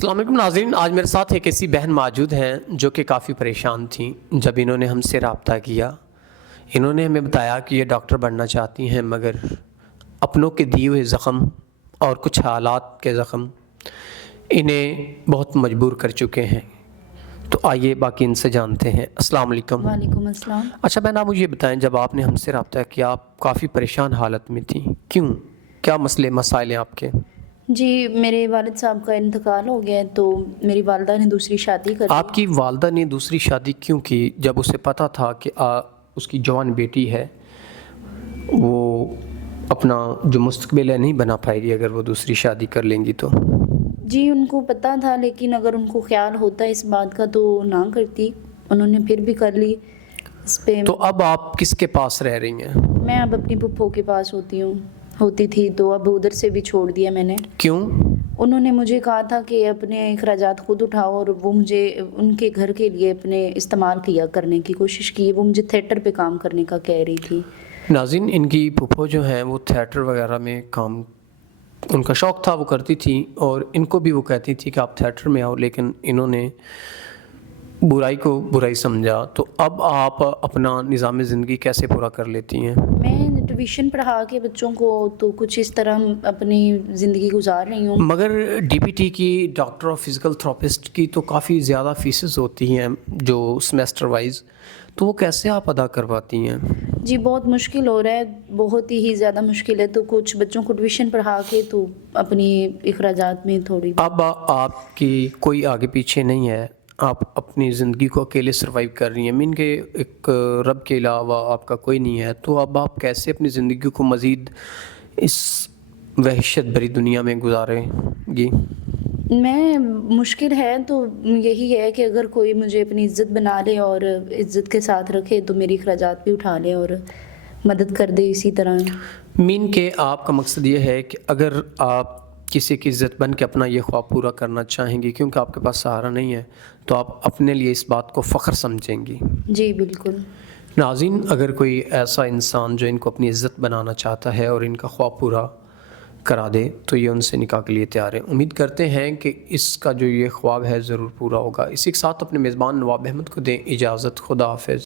السلام علیکم ناظرین، آج میرے ساتھ ایک ایسی بہن موجود ہیں جو کہ کافی پریشان تھیں۔ جب انہوں نے ہم سے رابطہ کیا، انہوں نے ہمیں بتایا کہ یہ ڈاکٹر بننا چاہتی ہیں، مگر اپنوں کے دیے ہوئے زخم اور کچھ حالات کے زخم انہیں بہت مجبور کر چکے ہیں۔ تو آئیے باقی ان سے جانتے ہیں۔ السلام علیکم۔ وعلیکم السلام۔ اچھا بہن، آپ مجھے یہ بتائیں، جب آپ نے ہم سے رابطہ کیا آپ کافی پریشان حالت میں تھیں، کیوں؟ کیا مسائل ہیں آپ کے؟ جی، میرے والد صاحب کا انتقال ہو گیا ہے، تو میری والدہ نے دوسری شادی کر لی۔ آپ کی والدہ نے دوسری شادی کیوں کی جب اسے پتہ تھا کہ اس کی جوان بیٹی ہے، وہ اپنا جو مستقبل ہے نہیں بنا پائے گی اگر وہ دوسری شادی کر لیں گی تو؟ جی، ان کو پتہ تھا، لیکن اگر ان کو خیال ہوتا اس بات کا تو نہ کرتی، انہوں نے پھر بھی کر لی اس پہ۔ تو اب آپ کس کے پاس رہ رہی ہیں؟ میں اب اپنی پھپھو کے پاس ہوتی تھی، تو اب ادھر سے بھی چھوڑ دیا میں نے۔ کیوں؟ انہوں نے مجھے کہا تھا کہ اپنے اخراجات خود اٹھاؤ، اور وہ مجھے ان کے گھر کے لیے اپنے استعمال کرنے کی کوشش کی۔ وہ مجھے تھیٹر پہ کام کرنے کا کہہ رہی تھی۔ ناظرین، ان کی پھپھو جو ہیں وہ تھیٹر وغیرہ میں کام ان کا شوق تھا، وہ کرتی تھی، اور ان کو بھی وہ کہتی تھی کہ آپ تھیٹر میں آؤ، لیکن انہوں نے برائی کو برائی سمجھا۔ تو اب آپ اپنا نظام زندگی کیسے پورا کر لیتی ہیں؟ میں ٹیوشن پڑھا کے بچوں کو تو کچھ اس طرح اپنی زندگی گزار رہی ہوں۔ مگر ڈی پی ٹی کی، ڈاکٹر آف فزیکل تھراپسٹ کی تو کافی زیادہ فیسز ہوتی ہیں جو سمیسٹر وائز، تو وہ کیسے آپ ادا کرواتی ہیں؟ جی، بہت مشکل ہو رہا ہے، بہت ہی زیادہ مشکل ہے، تو کچھ بچوں کو ٹیوشن پڑھا کے تو اپنی اخراجات میں تھوڑی۔ اب آپ کی کوئی آگے پیچھے نہیں ہے، آپ اپنی زندگی کو اکیلے سروائیو کر رہی ہیں، مین کہ ایک رب کے علاوہ آپ کا کوئی نہیں ہے، تو اب آپ کیسے اپنی زندگی کو مزید اس وحشت بھری دنیا میں گزاریں گی؟ میں مشکل ہے تو یہی ہے کہ اگر کوئی مجھے اپنی عزت بنا لے اور عزت کے ساتھ رکھے تو میری اخراجات بھی اٹھا لے اور مدد کر دے اسی طرح۔ مین کہ آپ کا مقصد یہ ہے کہ اگر آپ کسی کی عزت بن کے اپنا یہ خواب پورا کرنا چاہیں گی، کیونکہ آپ کے پاس سہارا نہیں ہے، تو آپ اپنے لیے اس بات کو فخر سمجھیں گی۔ جی بالکل۔ ناظرین، اگر کوئی ایسا انسان جو ان کو اپنی عزت بنانا چاہتا ہے اور ان کا خواب پورا کرا دے تو یہ ان سے نکاح کے لیے تیار ہے۔ امید کرتے ہیں کہ اس کا جو یہ خواب ہے ضرور پورا ہوگا۔ اسی کے ساتھ اپنے میزبان نواب احمد کو دیں اجازت۔ خدا حافظ۔